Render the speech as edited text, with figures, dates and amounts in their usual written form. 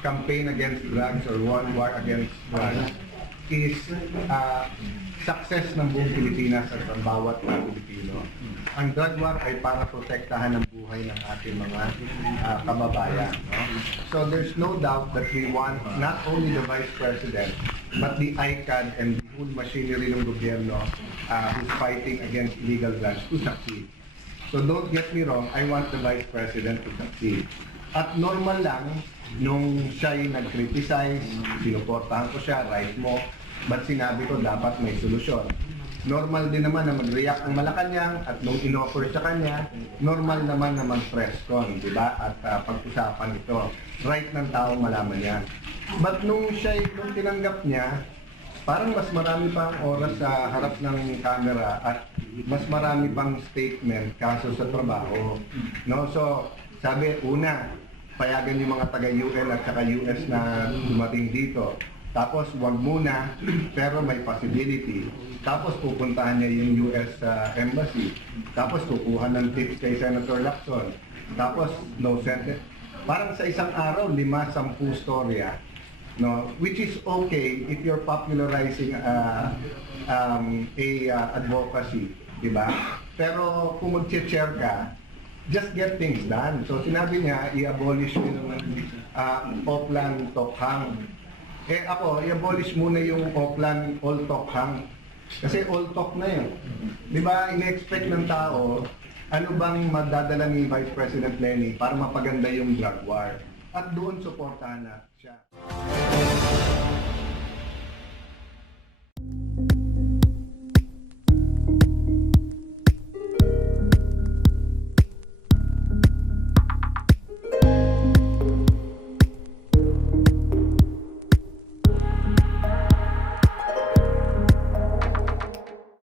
campaign against drugs or war against drugs is success ng buong Pilipinas at ng bawat Pilipino. Ang drug war ay para protektahan ang buhay ng ating mga kababayan. No? So there's no doubt that we want not only the Vice President, but the ICAD and the whole machinery ng gobyerno who's fighting against illegal drugs to succeed. So don't get me wrong, I want the Vice President to succeed. At normal lang, nung siya'y nag-criticize, sinuportahan ko siya, right mo, but sinabi ko dapat may solusyon. Normal din naman na mag-react ng Malacanang at nung in-offer sa kanya, normal naman na mag-press con, di ba? At pag-usapan ito. Right ng tao malaman yan. But nung tinanggap niya, parang mas marami pang oras sa harap ng camera at mas marami pang statement kaso sa trabaho. No? So, sabi, una, payagan yung mga taga-UN at saka US na dumating dito. Tapos, wag muna, pero may possibility. Tapos, pupuntahan niya yung US Embassy. Tapos, kukuha ng tips kay Senator Lacson. Tapos, no sentence. Parang sa isang araw, 5-10 storya. No? Which is okay if you're popularizing advocacy. Diba? Pero, kung mag-chair ka, just get things done. So, sinabi niya, i-abolish yung Oplan Tokhang. Eh ako, i-abolish muna yung Oplan All Tokhang. Kasi all talk na yun. Di ba, in-expect ng tao, ano bang madadala ni Vice President Lenny para mapaganda yung drug war? At doon suportahan na siya.